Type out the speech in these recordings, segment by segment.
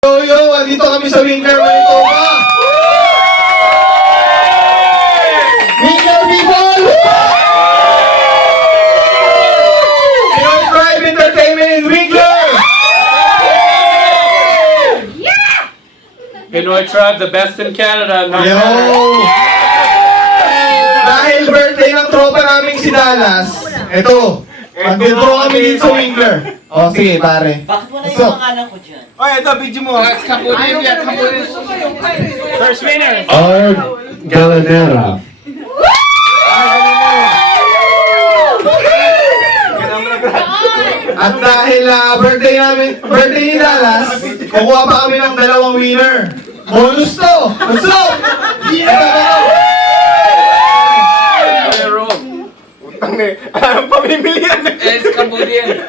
Yo, andito kami sa Winkler, Manitoba. Winkler people! Pinoy Tribe Entertainment in Winkler! Pinoy Tribe, the best in Canada. Yo! Dahil birthday ng tropa namin si Dallas, eto, mag-draw kami dito sa Winkler. O, sige, pare. Bakit wala yung So, pangalan ko dyan? Oy, ito, video mo. First winner. Art Galanera. At dahil birthday ni Dallas, kukuha pa kami ng 2 winner. Bonus to! What's up? Utang na eh. Anong pamimilihan? Es Cambodian.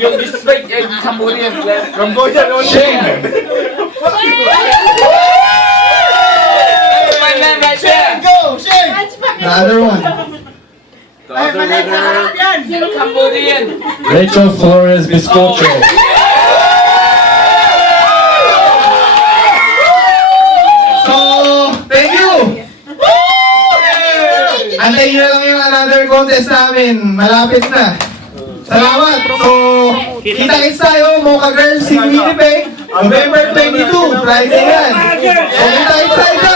Yung dislike and Cambodian. Cambodia, no? Shane! My man right there. Go, Shane! Another one. The other winner, Cambodian. Rachel Flores Biscocho. So, thank you! Antayin nyo na lang yung another contest namin. Malapit na. Salamat! So, kita-kits tayo, Mocha Girls in Winnipeg, November 22, Friday yan. So, kita-kits tayo!